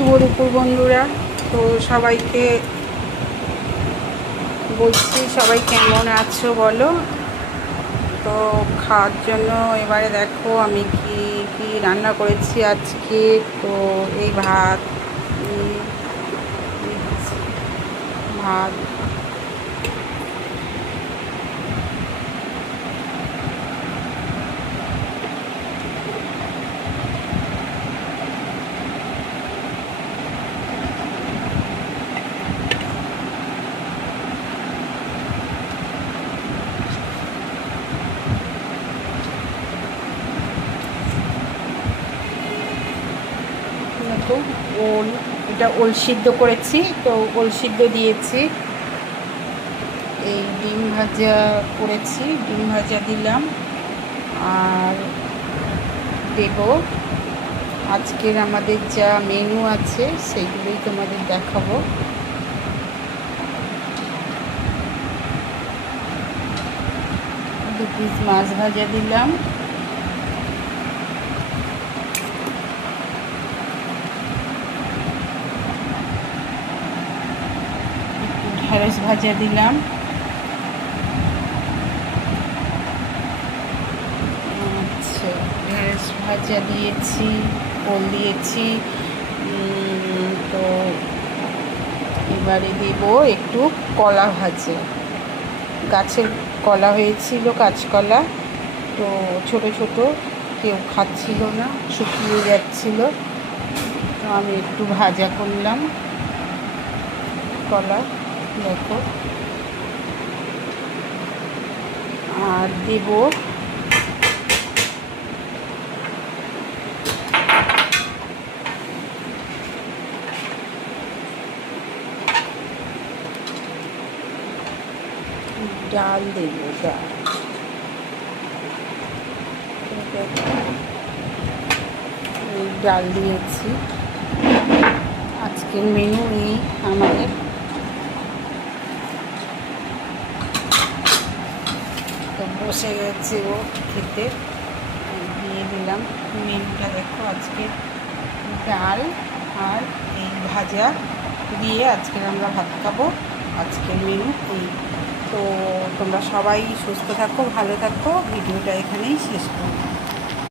শুভ দুপুর বন্ধুরা। তো সবাইকে বলছি, সবাই কেমন আছো বলো। তো খাওয়ার জন্য এবারে দেখো আমি কি কি রান্না করেছি আজকে। তো এই ভাত ভাত দেখো ওল, এটা ওল সিদ্ধ করেছি। তো ওল সিদ্ধ দিয়েছি, এই ডিম ভাজা করেছি, ডিম ভাজা দিলাম। আর দেব আজকের আমাদের যা মেনু আছে সেইগুলোই তোমাদের দেখাবো। দু পিস মাছ ভাজা দিলাম, ঢেঁড়স ভাজা দিলাম, আচ্ছা ঢেঁড়স ভাজা দিয়েছি, ওল দিয়েছি। তো এবারে দেব একটু কলা ভাজা, গাছের কলা হয়েছিল, কাঁচকলা। তো ছোট ছোট, কেউ খাচ্ছিল না, শুকিয়ে যাচ্ছিল। তো আমি একটু ভাজা করলাম কলা, দেখো। আর দেব ডাল, দেব ডাল, ডাল দিয়েছি। আজকের মেনু এই আমাদের। তো বসে গেছে ও খেতে, দিয়ে দিলাম। মেনুটা দেখো, আজকে ডাল আর এই ভাজা দিয়ে আজকের আমরা ভাত খাবো। আজকের মেনু এই। তো তোমরা সবাই সুস্থ থাকো, ভালো থাকো। ভিডিওটা এখানেই শেষ করো।